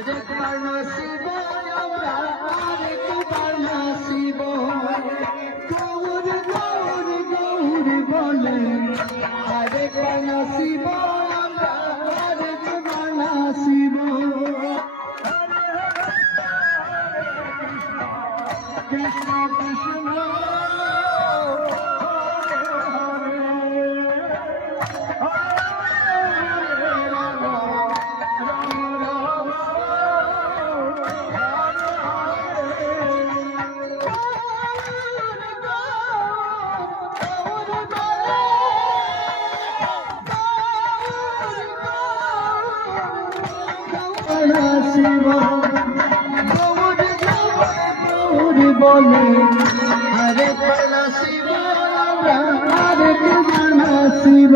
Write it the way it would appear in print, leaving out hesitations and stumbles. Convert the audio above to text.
আরেকবার নাচিব আমরা, আরেকবার নাচিব। গৌর গৌর গৌর বলে আরেকবার নাচিব আমরা, আরেকবার নাচিব। কৃষ্ণ কৃষ্ণ শিব গৌর গৌর বলে আরে পালা শিব আমরা, আরে পালা শিব।